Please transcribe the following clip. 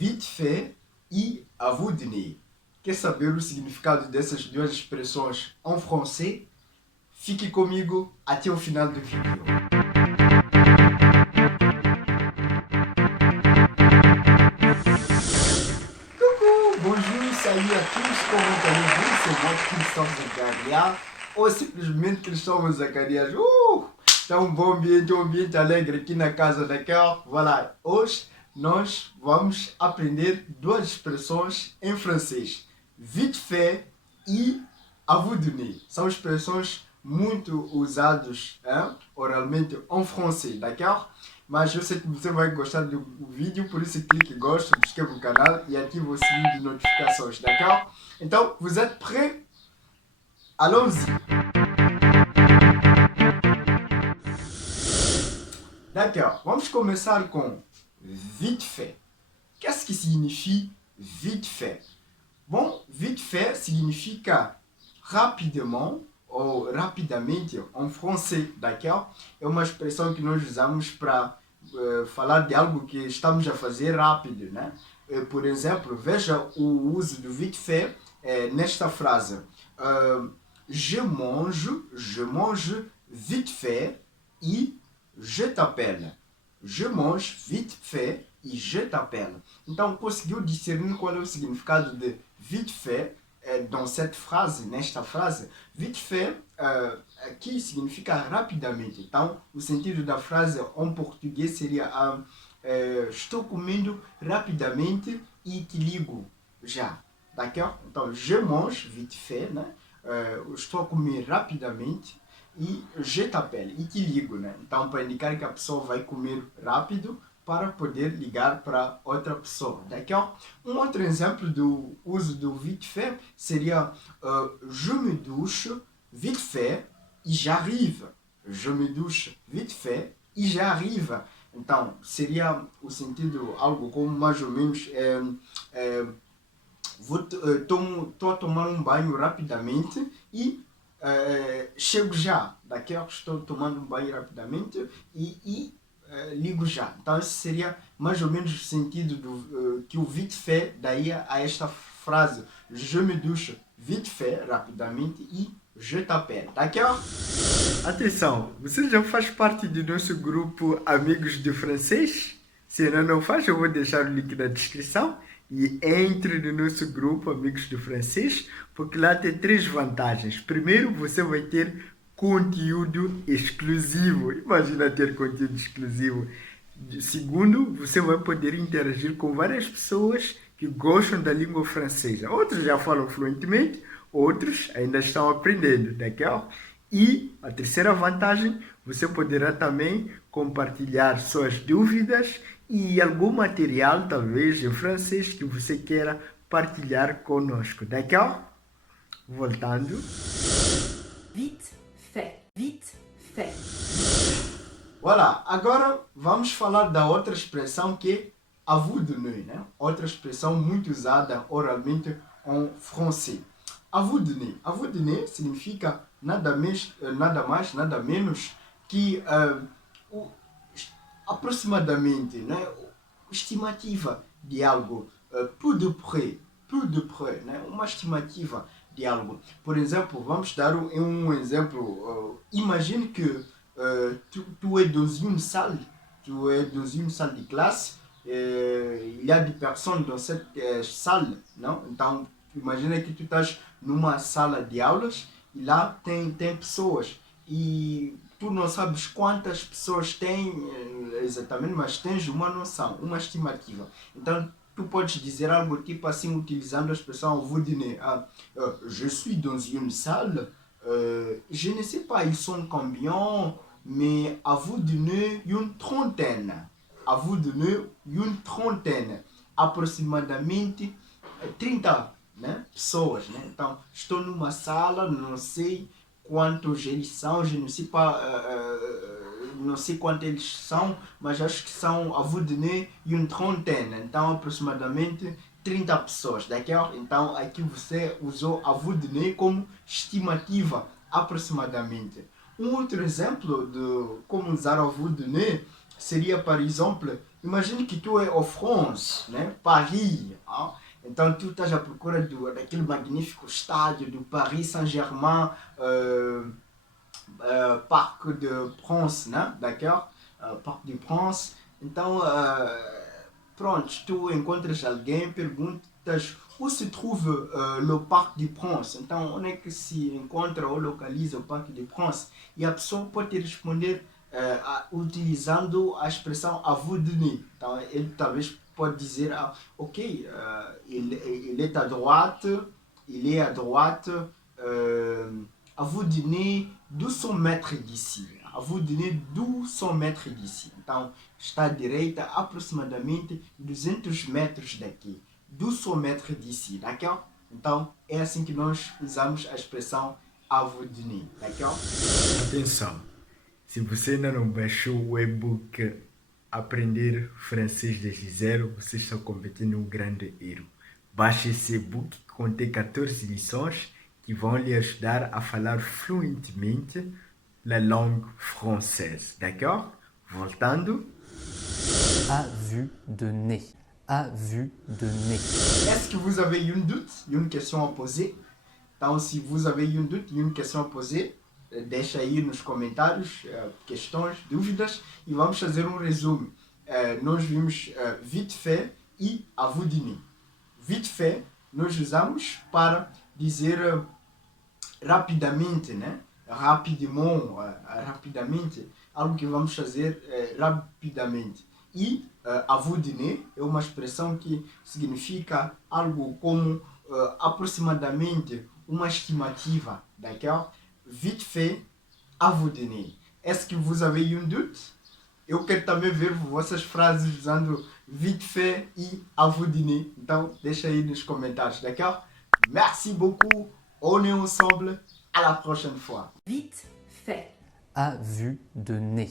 vite fait e à vous donner. Quer saber o significado dessas duas expressões em francês? Fique comigo até o final do vídeo. Coucou, bonjour, salut à tous, comment allez-vous? C'est moi, Christophe Zacarias, ou simplesmente Christophe Zacarias. Tá um bom ambiente alegre aqui na casa da Kel. Voilà, hoje nós vamos aprender duas expressões em francês. Vite fait e à vous donner. São expressões muito usadas oralmente em francês, d'accord? Mas eu sei que você vai gostar do vídeo, por isso clique em gosto, subscreva o canal e ative o sininho de notificações, d'accord? Então, vous êtes prêts? Allons-y! D'accord, vamos começar com vite fait. Qu'est-ce que signifie vite fait? Bon, vite fait significa rapidement ou rapidamente em francês, d'accord? É uma expressão que nós usamos para falar de algo que estamos a fazer rápido, né? Por exemplo, veja o uso do vite fait nesta frase. Je mange vite fait e je t'appelle. Je mange vite fait e je t'appelle. Então, conseguiu discernir qual é o significado de vite fait dans cette phrase, nesta frase? Vite fait aqui significa rapidamente. Então, o sentido da frase em português seria estou comendo rapidamente e te ligo já. D'accord? Então, je mange vite fait, né? Estou a comer rapidamente e je t'appelle, e te ligo, né? Então, para indicar que a pessoa vai comer rápido para poder ligar para outra pessoa, d'accord? Um outro exemplo do uso do vite fait seria je me douche vite fait e j'arrive. Je me douche vite fait e j'arrive. Então, seria o sentido algo como mais ou menos estou a tomar um banho rapidamente e chego já, d'accord? Estou tomando um banho rapidamente e ligo já. Então esse seria mais ou menos o sentido que o vite fait daí a esta frase. Je me douche vite fait, rapidamente, e je t'appelle, d'accord? Atenção, você já faz parte do nosso grupo Amigos de Francês? Se ainda não faz, eu vou deixar o link na descrição. E entre no nosso grupo Amigos do Francês, porque lá tem 3 vantagens. Primeiro, você vai ter conteúdo exclusivo. Imagina ter conteúdo exclusivo. Segundo, você vai poder interagir com várias pessoas que gostam da língua francesa. Outros já falam fluentemente, outros ainda estão aprendendo, d'accord? E a terceira vantagem, você poderá também compartilhar suas dúvidas e algum material, talvez em francês, que você queira partilhar conosco, d'accord? Voltando. Vite fait, vite fait. Voilà, agora vamos falar da outra expressão que é à vous donner, né? Outra expressão muito usada oralmente em francês. À vous donner. À vous donner significa nada mais, nada menos que aproximadamente, né? Estimativa de algo, peu de près, né? Uma estimativa de algo. Por exemplo, vamos dar um exemplo. Imagine que tu es dans une salle, de classe, il y a des personnes dans cette salle, não? Então, imagina que tu estás numa sala de aulas e lá tem pessoas e tu não sabes quantas pessoas tem exatamente, mas tens uma noção, uma estimativa. Então, tu podes dizer algo tipo assim, utilizando a expressão vous donner. Je suis dans une salle, je ne sais pas, ils sont combien, mais à vous donner une trentaine. À vous donner une trentaine. Aproximadamente 30, né, pessoas, né? Então, estou numa sala, não sei quantos eles são, je ne sais pas, não sei quantos eles são, mas acho que são, à vous donner une trentaine. Então, aproximadamente 30 pessoas, d'accord? Então, aqui você usou à vous donner como estimativa, aproximadamente. Um outro exemplo de como usar à vous donner seria, por exemplo, Imagine que tu é en France, né? Paris. Hein? Então tu estás à procura daquele magnífico estádio do Paris Saint-Germain, Parc de Prince, né? D'accord? Parc du Prince. Então, pronto, tu encontras alguém, perguntas où se trouve le Parc du Prince. Então, onde é que se encontra ou localiza o Parque du Prince? E a pessoa pode te responder utilizando a expressão à vous donner. Então, ele talvez pode dizer, ok, il est à droite, il est à droite, à vous donner 200 mètres d'ici. À vous donner 200 mètres d'ici. Então, está à direita aproximadamente 200 metros daqui. 200 metros d'ici, d'accord? Então, é assim que nós usamos a expressão à vous donner, d'accord? Atenção, se você ainda não baixou o e-book Aprender Francês desde Zero, você está cometendo um grande erro. Baixe esse e-book que contém 14 lições que vão lhe ajudar a falar fluentemente la langue française, d'accord? Voltando. À vue de nez. À vue de nez. Est-ce que vous avez une doute, une question à poser? Então, se vous avez une doute, une question à poser, deixa aí nos comentários questões, dúvidas e vamos fazer um resumo. Nós vimos vite fait e à vous dîner. Vite fait, nós usamos para dizer rapidamente, né? Rapidement, rapidamente, algo que vamos fazer rapidamente. E à vous dîner é uma expressão que significa algo como aproximadamente uma estimativa, d'accord? Vite fait, à vous dîner. Est-ce que vous avez une doute? Eu quero também ver vossas frases usando vite fait e à vous dîner. Então, deixa aí nos comentários, d'accord? Merci beaucoup. On est ensemble. À la prochaine fois. Vite fait. À vue de nez.